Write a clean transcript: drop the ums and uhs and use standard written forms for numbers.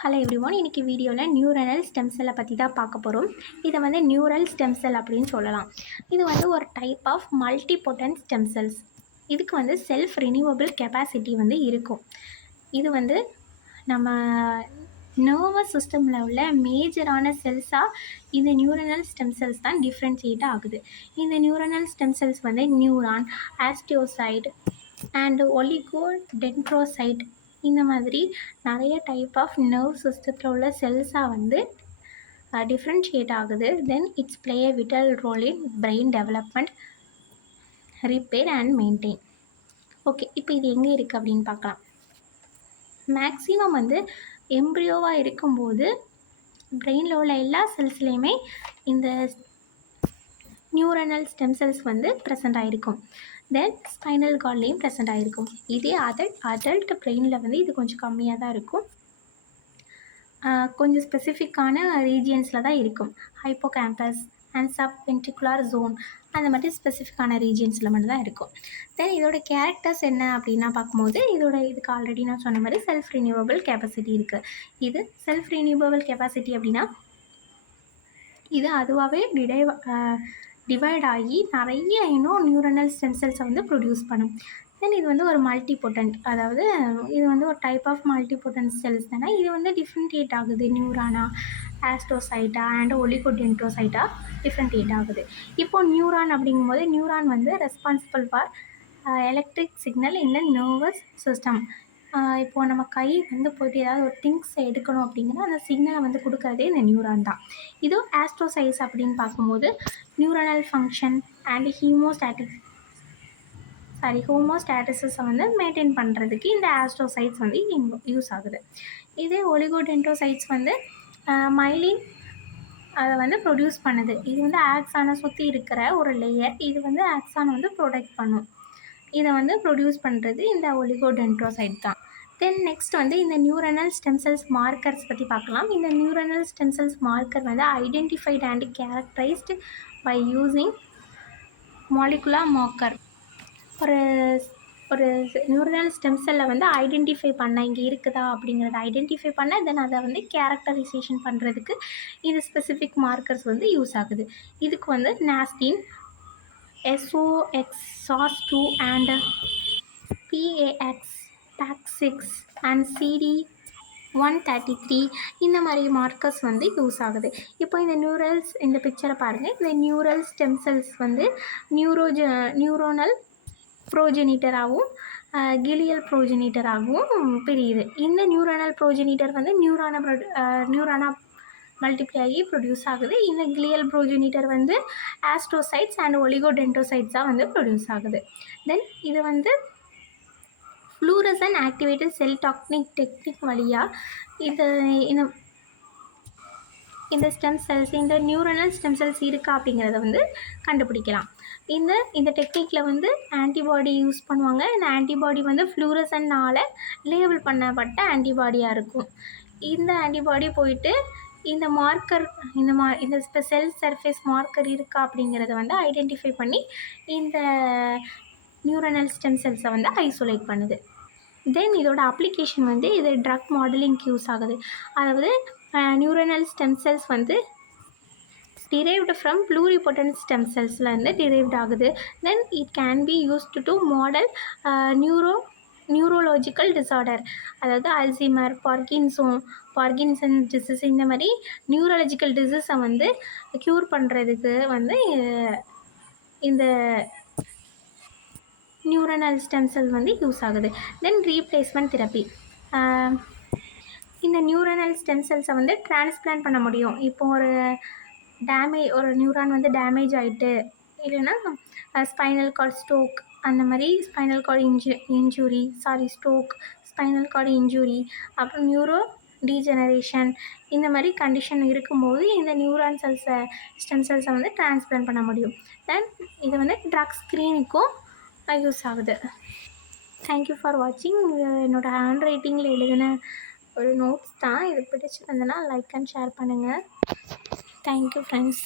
Hello everyone, இன்றைக்கி வீடியோவில் நியூரனல் stem செல்லை பற்றி தான் பார்க்க போகிறோம். இதை வந்து நியூரல் ஸ்டெம் செல் அப்படின்னு சொல்லலாம். இது வந்து ஒரு டைப் ஆஃப் மல்டிபொட்டன்ட் ஸ்டெம் செல்ஸ். இதுக்கு வந்து செல்ஃப் ரினியூவபிள் கெப்பாசிட்டி வந்து இருக்கும். இது வந்து நம்ம நர்வஸ் சிஸ்டமில் உள்ள மேஜரான செல்ஸாக இந்த நியூரனல் ஸ்டெம் செல்ஸ் தான் டிஃப்ரென்ஷியேட் ஆகுது. இந்த நியூரனல் ஸ்டெம் செல்ஸ் வந்து நியூரான், ஆஸ்டியோசைட் அண்ட் ஒலிகோடென்ட்ரோசைட் இந்த மாதிரி நிறைய டைப் ஆஃப் நர்வ் சிஸ்டத்தில் உள்ள செல்ஸாக வந்து டிஃப்ரென்ஷியேட் ஆகுது. Then it's play a vital role in brain development, repair and maintain. Okay, இப்போ இது எங்கே இருக்குது அப்படின்னு பார்க்கலாம். மேக்ஸிமம் வந்து எம்ப்ரியோவாக இருக்கும்போது பிரெயினில் உள்ள எல்லா செல்ஸ்லேயுமே இந்த நியூரனல் ஸ்டெம் செல்ஸ் வந்து ப்ரெசென்ட் ஆகிருக்கும். தென் ஸ்பைனல் கார்ட்லேயும் ப்ரெசென்ட் ஆகிருக்கும். இதே அடல்ட் பிரெயினில் வந்து இது கொஞ்சம் கம்மியாக தான் இருக்கும். கொஞ்சம் ஸ்பெசிஃபிக்கான ரீஜியன்ஸில் தான் இருக்கும். ஹைப்போகேம்பஸ் அண்ட் சப்வென்ட்ரிகுலர் ஜோன் அந்த மாதிரி ஸ்பெசிஃபிக்கான ரீஜியன்ஸில் மட்டும்தான் இருக்கும். தென் இதோட கேரக்டர்ஸ் என்ன அப்படின்னா பார்க்கும்போது இதுக்கு ஆல்ரெடி நான் சொன்ன மாதிரி செல்ஃப் ரினியூவபிள் கெப்பாசிட்டி இருக்குது. இது செல்ஃப் ரினியூவபிள் கெப்பாசிட்டி அப்படின்னா இது அதுவாகவே டிவைட் ஆகி நிறைய நியூரனல் ஸ்டெம் செல்ஸை வந்து ப்ரொடியூஸ் பண்ணும். தென் இது வந்து ஒரு மல்டிபொட்டன்ட், அதாவது இது வந்து ஒரு டைப் ஆஃப் மல்டிபொட்டன்ட் செல்ஸ் தானே. இது வந்து டிஃப்ரென்ஷியேட் ஆகுது. நியூரானா, ஆஸ்ட்ரோசைட்டா அண்ட் ஒலிகோடென்ட்ரோசைட்டா டிஃப்ரென்ஷியேட் ஆகுது. இப்போது நியூரான் அப்படிங்கும்போது நியூரான் வந்து responsible for electric signal in the nervous system. இப்போது நம்ம கை வந்து போய்ட்டு ஏதாவது ஒரு திங்ஸ் எடுக்கணும் அப்படிங்கிற அந்த சிக்னலை வந்து கொடுக்குறதே இந்த நியூரான் தான். இதுவும் ஆஸ்ட்ரோசைட்ஸ் அப்படின்னு பார்க்கும்போது நியூரனல் ஃபங்க்ஷன் அண்ட் ஹோமோஸ்டாட்டிஸை வந்து மெயின்டைன் பண்ணுறதுக்கு இந்த ஆஸ்ட்ரோசைட்ஸ் வந்து யூஸ் ஆகுது. இதே ஒலிகோடென்ட்ரோசைட்ஸ் வந்து மைலின் அதை வந்து ப்ரொடியூஸ் பண்ணுது. இது வந்து ஆக்சானை சுற்றி இருக்கிற ஒரு லேயர். இது வந்து ஆக்சானை வந்து ப்ரொடெக்ட் பண்ணும். இதை வந்து ப்ரொடியூஸ் பண்ணுறது இந்த ஒலிகோடென்ட்ரோசைட் தான். தென் நெக்ஸ்ட் வந்து இந்த நியூரனல் ஸ்டெம் செல்ஸ் மார்க்கர்ஸ் பற்றி பார்க்கலாம். இந்த நியூரனல் ஸ்டெம் செல்ஸ் மார்க்கர் வந்து identified and characterised by using molecular marker. ஒரு நியூரனல் ஸ்டெம் செல்லை வந்து ஐடென்டிஃபை பண்ண இங்கே இருக்குதா அப்படிங்கிறத ஐடென்டிஃபை பண்ண, தென் அதை வந்து கேரக்டரைசேஷன் பண்ணுறதுக்கு இது ஸ்பெசிஃபிக் மார்க்கர்ஸ் வந்து யூஸ் ஆகுது. இதுக்கு வந்து நாஸ்டின், SOX2 and PAX6 and CD133 இந்த மாதிரி மார்க்கர்ஸ் வந்து யூஸ் ஆகுது. இப்போ இந்த பிக்சரை பாருங்கள். இந்த நியூரல் ஸ்டெம் செல்ஸ் வந்து நியூரோனல் ப்ரோஜெனிட்டராகவும் கிலியல் ப்ரோஜெனிட்டராகவும் பிரியுது. இந்த நியூரனல் ப்ரோஜெனிட்டர் வந்து நியூரானா மல்டிப்ளை ஆகி ப்ரொடியூஸ் ஆகுது. இந்த கிலியல் ப்ரோஜெனிட்டர் வந்து ஆஸ்ட்ரோசைட்ஸ் அண்ட் ஒலிகோடென்ட்ரோசைட்ஸாக வந்து ப்ரொடியூஸ் ஆகுது. தென் இது வந்து ஃப்ளூரசன் ஆக்டிவேட்டட் செல் டெக்னிக் வழியாக இந்த ஸ்டெம் செல்ஸ், இந்த நியூரனல் ஸ்டெம் செல்ஸ் இருக்கா அப்படிங்கிறத வந்து கண்டுபிடிக்கலாம். இந்த டெக்னிக்கில் வந்து ஆன்டிபாடி யூஸ் பண்ணுவாங்க. இந்த ஆன்டிபாடி வந்து ஃப்ளூரசன்னால் லேபிள் பண்ணப்பட்ட ஆன்டிபாடியாக இருக்கும். இந்த ஆன்டிபாடி போயிட்டு இந்த மார்க்கர் இந்த செல் சர்ஃபேஸ் மார்க்கர் இருக்கா அப்படிங்கிறத வந்து ஐடென்டிஃபை பண்ணி இந்த நியூரனல் ஸ்டெம் செல்ஸை வந்து ஐசோலேட் பண்ணுது. தென் இதோட அப்ளிகேஷன் வந்து இது ட்ரக் மாடலிங்க்கு யூஸ் ஆகுது. அதாவது நியூரனல் ஸ்டெம் செல்ஸ் வந்து derived from pluripotent stem cellsல இருந்து derived ஆகுது. Then it can be used to model neurological disorder, அதாவது அல்சைமர், பார்கின்சன் டிசீஸ் இந்த மாதிரி நியூரோலாஜிக்கல் டிசீஸை வந்து க்யூர் பண்ணுறதுக்கு வந்து இந்த நியூரனல் ஸ்டெம் செல் வந்து யூஸ் ஆகுது. தென் ரீப்ளேஸ்மெண்ட் தெரப்பி, இந்த நியூரனல் ஸ்டெம் செல்ஸை வந்து டிரான்ஸ்பிளான்ட் பண்ண முடியும். இப்போ ஒரு நியூரான் வந்து டேமேஜ் ஆகிட்டு, இல்லைன்னா ஸ்பைனல் கார்ட் ஸ்ட்ரோக் அந்த மாதிரி spinal cord stroke, spinal cord injury, அப்புறம் நியூரோ டீஜெனரேஷன் இந்த மாதிரி கண்டிஷன் இருக்கும்போது இந்த நியூரான் ஸ்டெம் செல்ஸை வந்து டிரான்ஸ்பிளான்ட் பண்ண முடியும். தென் இது வந்து ட்ரக் ஸ்க்ரீனுக்கும் யூஸ் ஆகுது. தேங்க்யூ ஃபார் வாட்சிங். என்னோடய ஹேண்ட் ரைட்டிங்கில் எழுதின ஒரு நோட்ஸ் தான். இது பிடிச்சிருந்ததுன்னா லைக் அண்ட் ஷேர் பண்ணுங்கள். Thank you friends.